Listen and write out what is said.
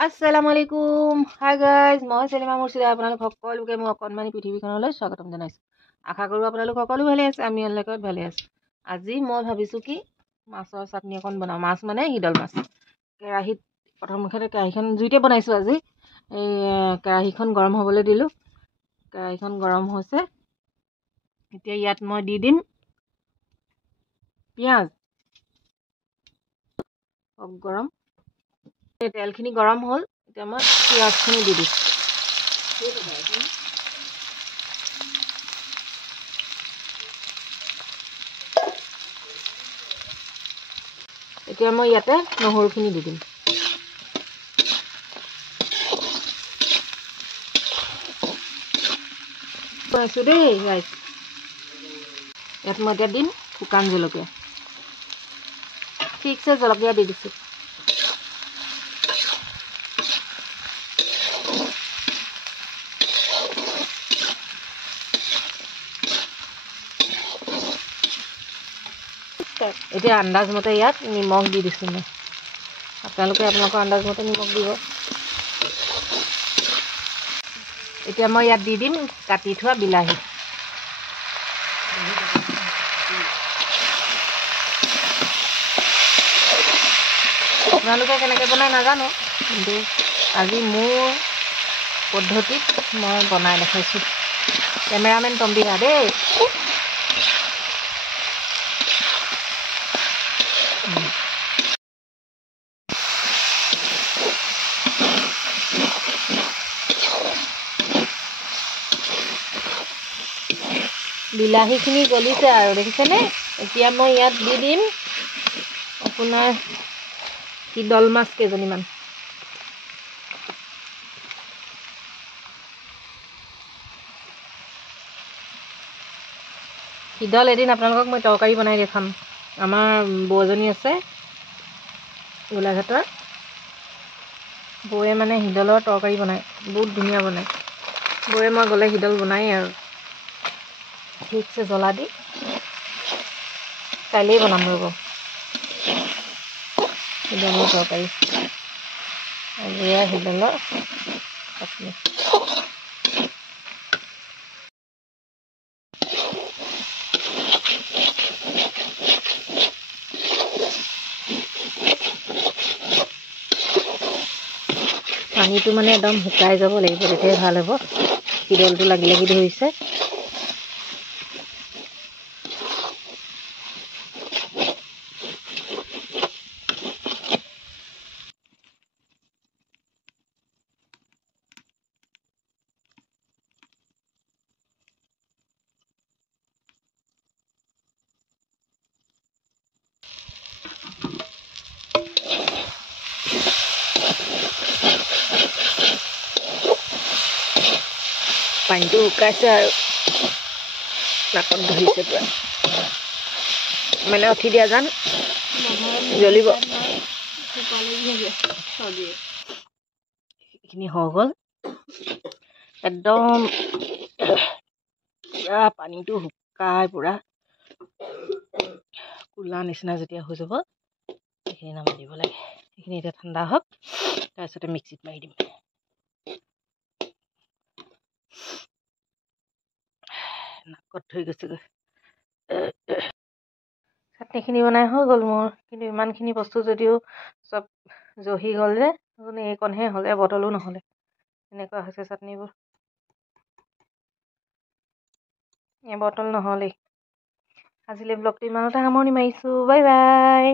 Assalamualaikum. Hi guys, মই সেলিমা মুৰ্ছিদা আপোনালোক সকলোকে মই অকণমানি পৃথিৱীখনলৈ স্বাগতম জনাইছোঁ। আশা কৰোঁ আপোনালোক সকলো ভালে আছে, আমি এলেকাত ভালে আছোঁ। আজি মই ভাবিছোঁ কি মাছৰ চাটনি অকণ বনাওঁ। মাছ মানে হিদল মাছ। কেৰাহীত প্ৰথমতে কেৰাহীখন জুইতে বনাইছোঁ আজি। এই কেৰাহীখন গৰম হ'বলৈ দিলোঁ। কেৰাহীখন গৰম হৈছে। এতিয়া ইয়াত মই দি দিম পিঁয়াজ। গৰম তেলখিনি গৰম হ'ল। এতিয়া মই পিঁয়াজখিনি দি দিম। এতিয়া মই ইয়াতে নহৰুখিনি দি দিম। বনাইছোঁ দেই ৰাইজ। ইয়াত মই এতিয়া দিম শুকান জলকীয়া। ঠিকছে জলকীয়া দি দিছোঁ। এতিয়া আন্দাজমতে ইয়াত নিমখ দি দিছোঁ মই। আপোনালোকে আপোনালোকৰ আন্দাজমতে নিমখ দিব। এতিয়া মই ইয়াত দি দিম কাটি থোৱা বিলাহী। আপোনালোকে কেনেকৈ বনাই নাজানো, কিন্তু আজি মোৰ পদ্ধতিত মই বনাই দেখাইছোঁ। কেমেৰামেন তম্বিকা দেই। বিলাহীখিনি গলিছে আৰু দেখিছেনে? এতিয়া মই ইয়াত দি দিম আপোনাৰ হিদল মাছ কেইজনীমান। হিদল এদিন আপোনালোকক মই তৰকাৰী বনাই দেখাম। আমাৰ বৌজনী আছে গোলাঘাটৰ। বৌয়ে মানে হিদলৰ তৰকাৰী বনায়, বহুত ধুনীয়া বনায়। বৌয়ে মই গ'লে হিদল বনায়েই আৰু ঠিকছে জ্বলা দি। কাইলৈই বনাম ৰ'ব হিদলৰ তৰকাৰী। আজি হিদলৰ চাটনি। পানীটো মানে একদম শুকাই যাব লাগিব, তেতিয়াই ভাল হ'ব। হিদলটো লাগি লাগি ধৰিছে। পানীটো শুকাইছে আৰু নাকত ধৰিছে পুৰা। মানে উঠি দিয়া যান জ্বলিব। এইখিনি হৈ গ'ল। একদম পুৰা পানীটো শুকাই পুৰা কোলা নিচিনা যেতিয়া হৈ যাব, সেইখিনি নামাই দিব লাগে। সেইখিনি এতিয়া ঠাণ্ডা হওক, তাৰপিছতে মিক্সিত মাৰি দিম। নাকত ধৰি গৈছেগৈ। চাটনিখিনি বনাই হৈ গ'ল মোৰ, কিন্তু ইমানখিনি বস্তু যদিও চব জহি গ'ল যে, এইকণহে হ'লে বটলো নহ'লে। এনেকুৱা হৈছে চাটনিবোৰ। এই বটল নহ'লেই। আজিলৈ ব্লগটো ইমানতে সামৰণি মাৰিছোঁ। Bye bye.